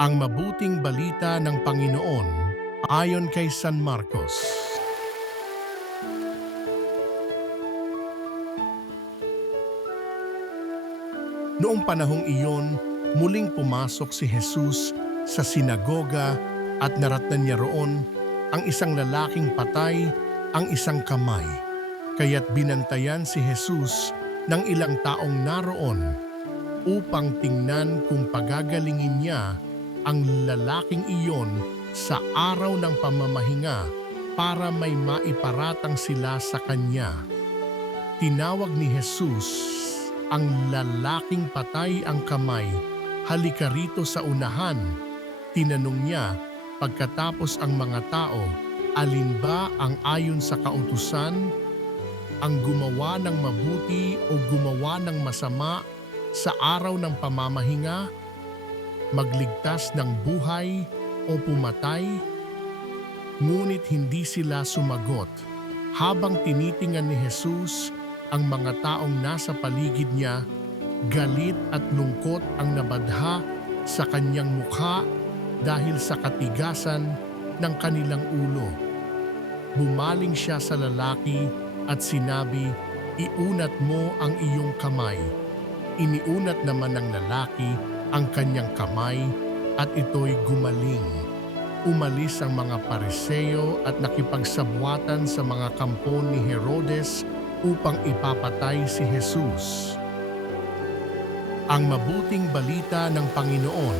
Ang mabuting balita ng Panginoon ayon kay San Marcos. Noong panahong iyon, muling pumasok si Jesus sa sinagoga at naratnan niya roon ang isang lalaking patay ang isang kamay. Kaya't binantayan si Jesus ng ilang taong naroon upang tingnan kung pagagalingin niya ang lalaking iyon sa araw ng pamamahinga para may maiparatang sila sa kanya. Tinawag ni Jesus ang lalaking patay ang kamay, "Halika rito sa unahan." Tinanong niya pagkatapos ang mga tao, alin ba ang ayon sa kautusan, ang gumawa ng mabuti o gumawa ng masama sa araw ng pamamahinga, magligtas ng buhay o pumatay? Ngunit hindi sila sumagot. Habang tinitingnan ni Jesus ang mga taong nasa paligid niya, galit at lungkot ang nabadha sa kanyang mukha dahil sa katigasan ng kanilang ulo. Bumaling siya sa lalaki at sinabi, "Iunat mo ang iyong kamay." Iniunat naman ng lalaki ang kanyang kamay at ito'y gumaling. Umalis ang mga Pariseo at nakipagsabwatan sa mga kampo ni Herodes upang ipapatay si Jesus. Ang mabuting balita ng Panginoon